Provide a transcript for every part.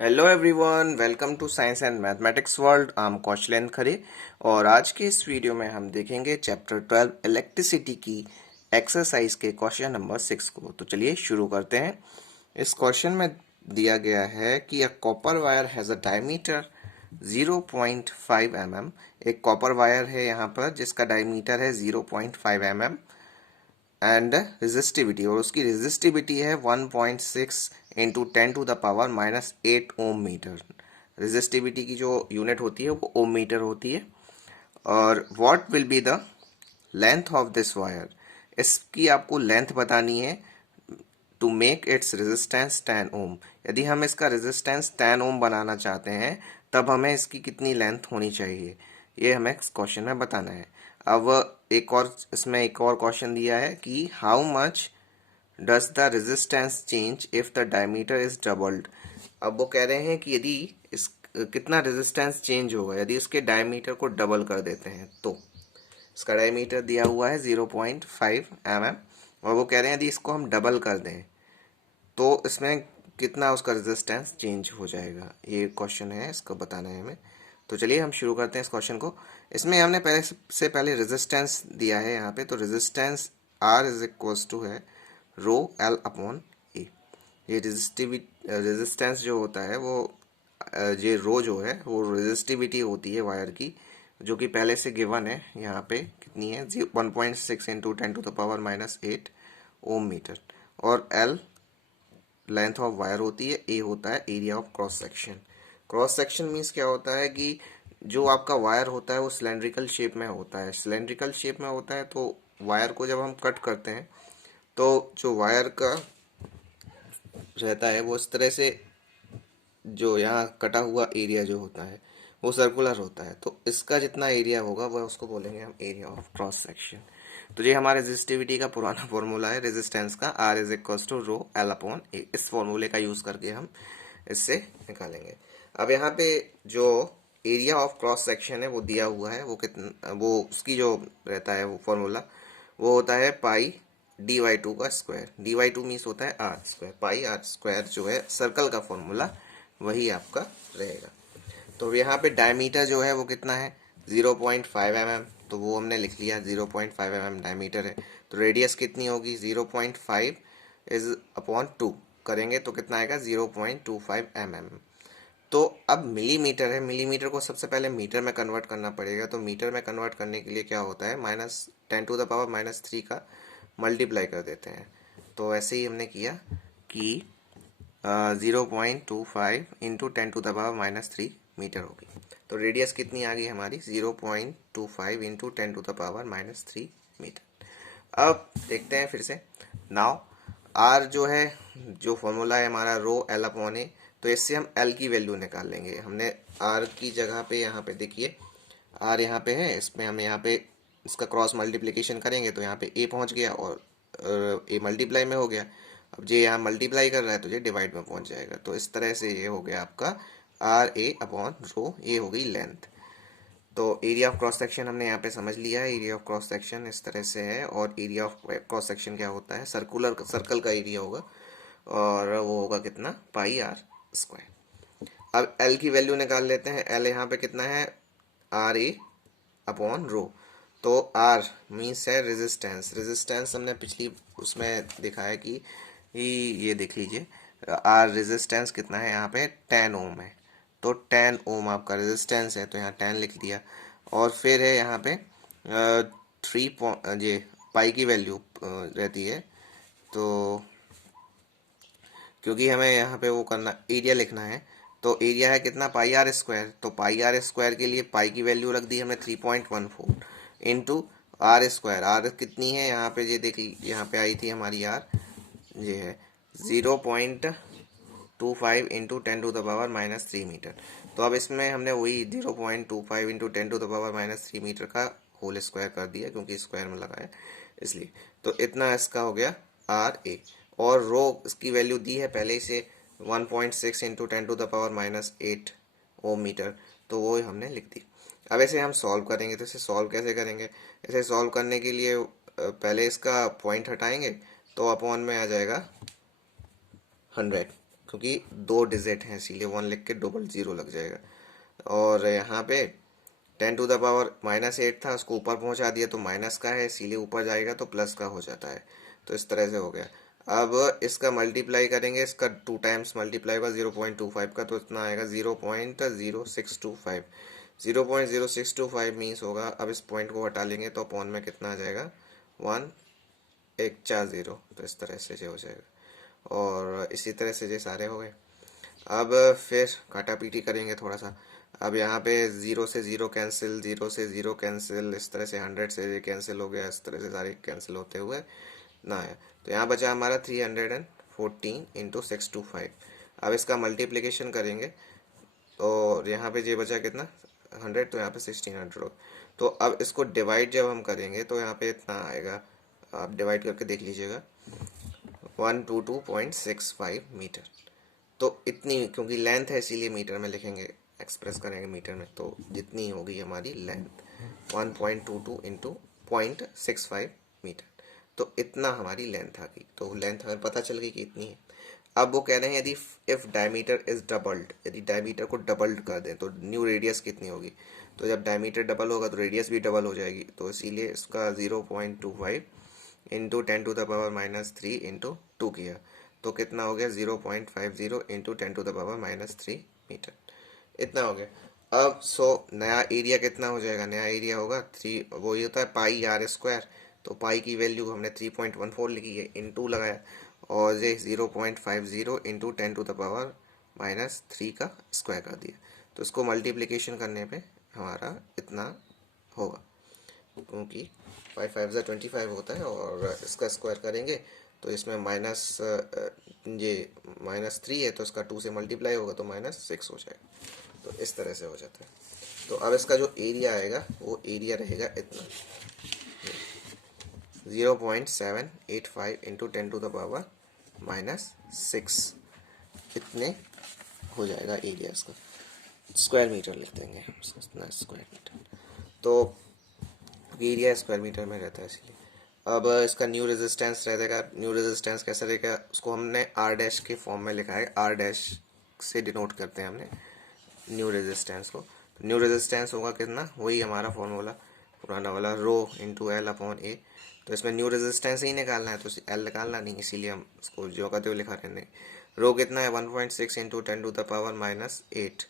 Hello everyone, welcome to science and mathematics world. I am Kaushalendra Khare और आज के इस वीडियो में हम देखेंगे चैप्टर 12 इलेक्ट्रिसिटी की एक्सरसाइज के क्वेश्चन नंबर 6 को। तो चलिए शुरू करते हैं। इस क्वेश्चन में दिया गया है कि a copper wire has a diameter 0.5 mm। एक कॉपर वायर है यहाँ पर जिसका डायमीटर है 0.5 mm एंड रेजिस्टिविटी, और उसकी रेजिस्टिविटी है 1.6 इंटू 10⁻⁻8 ओम मीटर। रेजिस्टिविटी की जो यूनिट होती है वो ओम मीटर होती है। और what will be the length of this wire, इसकी आपको लेंथ बतानी है टू मेक इट्स रेजिस्टेंस 10 ओम। यदि हम इसका रेजिस्टेंस 10 ओम बनाना चाहते हैं तब हमें इसकी कितनी लेंथ होनी चाहिए, ये हमें इस क्वेश्चन में बताना है। अब एक और क्वेश्चन दिया है कि how much does the resistance change if the diameter is doubled. अब वो कह रहे हैं कि यदि इस कितना रेजिस्टेंस चेंज होगा यदि इसके डायमीटर को डबल कर देते हैं। तो इसका डायमीटर दिया हुआ है 0.5 mm और वो कह रहे हैं यदि इसको हम डबल कर दें तो इसमें कितना उसका रेजिस्टेंस चेंज हो जाएगा। ये क्वेश्चन है, इसको बताना है हमें। तो चलिए हम शुरू करते हैं इस क्वेश्चन को। इसमें हमने पहले रेजिस्टेंस दिया है यहाँ पे। तो resistance R is equals to है रो एल अपॉन ए। ये रेजिस्टेंस जो होता है वो ये रो जो है वो रेजिस्टिविटी होती है वायर की, जो कि पहले से गिवन है। यहाँ पे कितनी है 1.6 इंटू 10⁻⁻8 ओम मीटर। और एल लेंथ ऑफ वायर होती है, ए होता है area of cross section. Cross section means क्या होता है कि जो आपका वायर होता है वो सिलेंड्रिकल शेप में होता है। सिलेंड्रिकल शेप में होता है तो वायर को जब हम कट करते हैं तो जो वायर का रहता है वो इस तरह से, जो यहाँ कटा हुआ एरिया जो होता है वो सर्कुलर होता है। तो इसका जितना एरिया होगा वह उसको बोलेंगे हम एरिया ऑफ क्रॉस सेक्शन। तो ये हमारे रेजिस्टिविटी का पुराना फॉर्मूला है रेजिस्टेंस का, R is equals to rho L upon A. इस फॉर्मूले का यूज करके हम इससे निकालेंगे। अब यहाँ पे जो एरिया ऑफ क्रॉस सेक्शन है वो दिया हुआ है, वो कितना, वो उसकी जो रहता है वो फॉर्मूला वो होता है पाई dy2 का स्क्वायर। dy2 मीन्स होता है r square. Pi r square जो है सर्कल का फॉर्मूला वही आपका रहेगा। तो यहाँ पे डायमीटर जो है वो कितना है 0.5 mm, तो वो हमने लिख लिया 0.5 mm डायमीटर है। तो रेडियस कितनी होगी 0.5 इज अपॉन 2 करेंगे तो कितना आएगा 0.25 mm। तो अब मिलीमीटर है, मिलीमीटर को सबसे पहले मीटर में कन्वर्ट करना पड़ेगा। तो मीटर में कन्वर्ट करने के लिए क्या होता है -10⁻³ का मल्टीप्लाई कर देते हैं। तो ऐसे ही हमने किया कि 0.25 इंटू 10⁻³ मीटर होगी। तो रेडियस कितनी आ गई हमारी 0.25 इंटू 10⁻³ मीटर। अब देखते हैं फिर से। नाउ आर जो है, जो फॉर्मूला है हमारा रो एल अपॉन ए, तो इससे हम एल की वैल्यू निकाल लेंगे। हमने आर की जगह पे यहाँ पे देखिए आर यहाँ पे है, इसमें हम यहाँ पे इसका क्रॉस मल्टीप्लिकेशन करेंगे तो यहाँ पे ए पहुँच गया और ए मल्टीप्लाई में हो गया। अब जे यहाँ मल्टीप्लाई कर रहा है तो ये डिवाइड में पहुँच जाएगा। तो इस तरह से ये हो गया आपका आर ए अपॉन रो, ये हो गई लेंथ। तो एरिया ऑफ क्रॉस सेक्शन हमने यहाँ पे समझ लिया है। एरिया ऑफ क्रॉस सेक्शन इस तरह से है। और एरिया ऑफ क्रॉस सेक्शन क्या होता है, सर्कल का एरिया होगा और वो होगा कितना पाई आर स्क्वायर। अब एल की वैल्यू निकाल लेते हैं। एल यहाँ पे कितना है आर ए अपॉन रो। तो आर मीन्स है रेजिस्टेंस। रेजिस्टेंस हमने पिछली उसमें देखा है कि ये देख लीजिए आर रेजिस्टेंस कितना है यहाँ पे 10 ओम है। तो 10 ओम आपका रेजिस्टेंस है तो यहाँ 10 लिख दिया। और फिर है यहाँ पे 3 ये पाई की वैल्यू रहती है। तो क्योंकि हमें यहाँ पे वो करना एरिया लिखना है तो एरिया है कितना पाई आर स्क्वायर। तो पाई आर स्क्वायर के लिए पाई की वैल्यू रख दी हमने 3.14 इंटू आर स्क्वायर। आर कितनी है यहाँ पे ये देख, यहाँ पे आई थी हमारी आर, ये है 0.25 इंटू 10⁻³ मीटर। तो अब इसमें हमने वही 0.25 इंटू 10⁻³ मीटर का होल स्क्वायर कर दिया क्योंकि स्क्वायर में लगा है इसलिए। तो इतना इसका हो गया आर ए। और रो इसकी वैल्यू दी है पहले से 1.6 इंटू 10⁻⁸ ओम मीटर, तो वो हमने लिख दी। अब ऐसे हम सॉल्व करेंगे। तो इसे सॉल्व कैसे करेंगे, इसे सॉल्व करने के लिए पहले इसका पॉइंट हटाएंगे तो अपॉन में आ जाएगा 100। क्योंकि 2 डिजिट हैं इसीलिए 1 लिख के डबल 0 लग जाएगा। और यहाँ पे 10⁻⁻8 था, उसको ऊपर पहुंचा दिया तो माइनस का है इसीलिए ऊपर जाएगा तो प्लस का हो जाता है। तो इस तरह से हो गया। अब इसका मल्टीप्लाई करेंगे, इसका 2 टाइम्स मल्टीप्लाई होगा 0.25 का, तो इतना आएगा 0.0625। 0.0625 मीन्स होगा, अब इस पॉइंट को हटा लेंगे तो अपॉन में कितना आ जाएगा 1 1 4 0। तो इस तरह से जो हो जाएगा। और इसी तरह से ये सारे हो गए। अब फिर काटा पीटी करेंगे थोड़ा सा। अब यहाँ पे 0 से 0 कैंसिल, 0 से 0 कैंसिल, इस तरह से 100 से ये कैंसिल हो गया, इस तरह से सारे कैंसिल होते हुए ना आया। तो यहाँ बचा हमारा 314 इंटू 625। अब इसका मल्टीप्लिकेशन करेंगे और यहाँ पे ये बचा कितना 100, तो यहाँ पे 1600 हो। तो अब इसको डिवाइड जब हम करेंगे तो यहाँ पे इतना आएगा, आप डिवाइड करके देख लीजिएगा, 122.65 मीटर। तो इतनी, क्योंकि लेंथ है इसीलिए मीटर में लिखेंगे, एक्सप्रेस करेंगे मीटर में, तो जितनी होगी हमारी लेंथ 1.22 इंटू 0.65 मीटर। तो इतना हमारी लेंथ आ गई। तो लेंथ हमें पता चल गई कि इतनी है। अब वो कह रहे हैं यदि इफ डायमीटर इज डबल्ड, यदि डायमीटर को डबल्ड कर दें तो न्यू रेडियस कितनी होगी। तो जब डायमीटर डबल होगा तो रेडियस भी डबल हो जाएगी। तो इसीलिए इसका 0.25 इंटू 10⁻³ इंटू 2 किया तो कितना हो गया 0.50 इंटू 10⁻³ मीटर। इतना हो गया। अब नया एरिया कितना हो जाएगा, नया एरिया होगा 3, वो ये होता है पाई आर स्क्वायर। तो पाई की वैल्यू हमने 3.14 लिखी है, इंटू लगाया और ये 0.50 इंटू 10⁻³ का स्क्वायर कर दिया। तो इसको मल्टीप्लिकेशन करने पे हमारा इतना होगा, क्योंकि 5 5 25 होता है और इसका स्क्वायर करेंगे तो इसमें माइनस, ये -3 है तो इसका 2 से मल्टीप्लाई होगा तो -6 हो जाएगा। तो इस तरह से हो जाता है। तो अब इसका जो एरिया आएगा वो एरिया रहेगा इतना, 0.785 इंटू 10⁻⁻6। इतने हो जाएगा एरिया इसका। स्क्वायर मीटर लिख देंगे इतना, स्क्वायर मीटर। तो एरिया स्क्वायर मीटर में रहता है इसलिए। अब इसका न्यू रेजिस्टेंस रहेगा। न्यू रेजिस्टेंस कैसे रहेगा, उसको हमने आर डैश के फॉर्म में लिखा है, आर डैश से डिनोट करते हैं हमने न्यू रेजिस्टेंस को। तो न्यू रेजिस्टेंस होगा कितना, वही हमारा फॉर्मूला पुराना वाला, रो इंटू एल अपॉन ए। तो इसमें न्यू रेजिस्टेंस ही निकालना है तो एल निकालना नहीं, इसीलिए हम इसको जो कहते हुए लिखा रहने। रो कितना है 1.6 इंटू 10⁻⁻8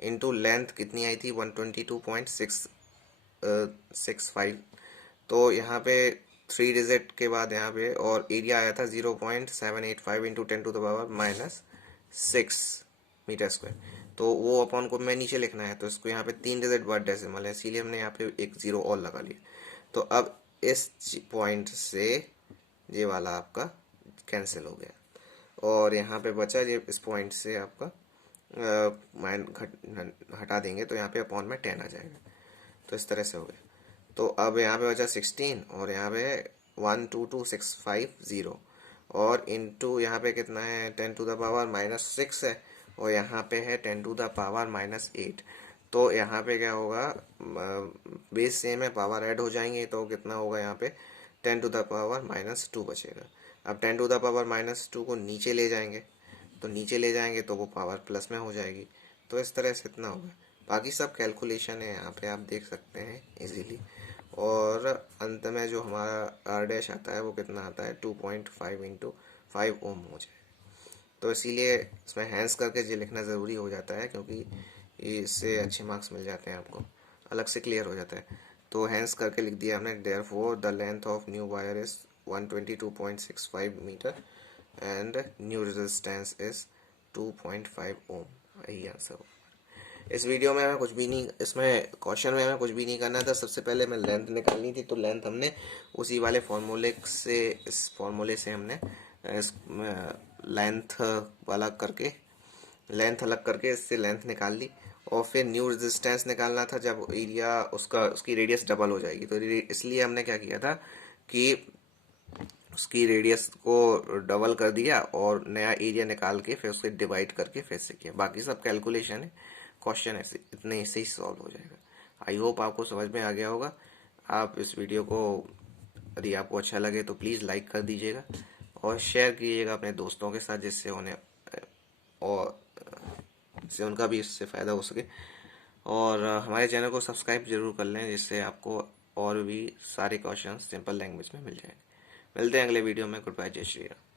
इंटू लेंथ कितनी आई थी 122.65। तो यहाँ पे 3 डिजिट के बाद यहाँ पे और एरिया आया था 0.785 इंटू 10⁻⁻6 मीटर स्क्वायर। तो वो अपॉन को मैं नीचे लिखना है तो इसको यहाँ पे 3 डिजिट बाद डेसिमल है इसीलिए हमने यहाँ पे एक 0 और लगा लिया। तो अब इस पॉइंट से ये वाला आपका कैंसिल हो गया और यहाँ पे बचा ये, इस पॉइंट से आपका हटा देंगे तो यहाँ पे अपॉन में 10 आ जाएगा। तो इस तरह से हो गया। तो अब यहाँ पे बचा 16 और यहाँ पे 122.650 और इंटू यहाँ पे कितना है 10⁻⁻6 है और यहाँ पे है 10⁻⁻8। तो यहाँ पे क्या होगा, बेस सेम है, पावर ऐड हो जाएंगे तो कितना होगा यहाँ पे 10⁻⁻2 बचेगा। अब 10⁻⁻2 को नीचे ले जाएंगे तो नीचे ले जाएंगे तो वो पावर प्लस में हो जाएगी। तो इस तरह से इतना होगा। बाकी सब कैलकुलेशन है यहाँ पे आप देख सकते हैं इजीली। और अंत में जो हमारा आर डैश आता है वो कितना आता है 2.5 इंटू 5 ओम हो जाए। तो इसीलिए इसमें हैंस करके ये लिखना ज़रूरी हो जाता है, क्योंकि इससे अच्छे मार्क्स मिल जाते हैं आपको, अलग से क्लियर हो जाता है। तो हैंस करके लिख दिया हमने, therefore the length of new wire is 122.65 metre and new resistance is 2.5 ohm. यही आंसर हो। इस वीडियो में हमें कुछ भी नहीं, इसमें क्वेश्चन में हमें कुछ भी नहीं करना था। सबसे पहले हमें लेंथ निकालनी थी तो लेंथ हमने उसी वाले फॉर्मूले से, इस फॉर्मूले से हमने इस लेंथ वाला करके, लेंथ अलग करके इससे लेंथ निकाल ली। और फिर न्यू रेजिस्टेंस निकालना था जब एरिया उसकी रेडियस डबल हो जाएगी। तो इसलिए हमने क्या किया था कि उसकी रेडियस को डबल कर दिया और नया एरिया निकाल के फिर उससे डिवाइड करके फिर से किया। बाकी सब कैलकुलेशन है, क्वेश्चन ऐसे इतने से ही सॉल्व हो जाएगा। आई होप आपको समझ में आ गया होगा। आप इस वीडियो को यदि आपको अच्छा लगे तो प्लीज़ लाइक कर दीजिएगा और शेयर कीजिएगा अपने दोस्तों के साथ, जिससे उन्हें और जिससे उनका भी इससे फ़ायदा हो सके। और हमारे चैनल को सब्सक्राइब जरूर कर लें, जिससे आपको और भी सारे क्वेश्चन सिंपल लैंग्वेज में मिल जाएंगे। मिलते हैं अगले वीडियो में। गुड बाय, जय श्री राम।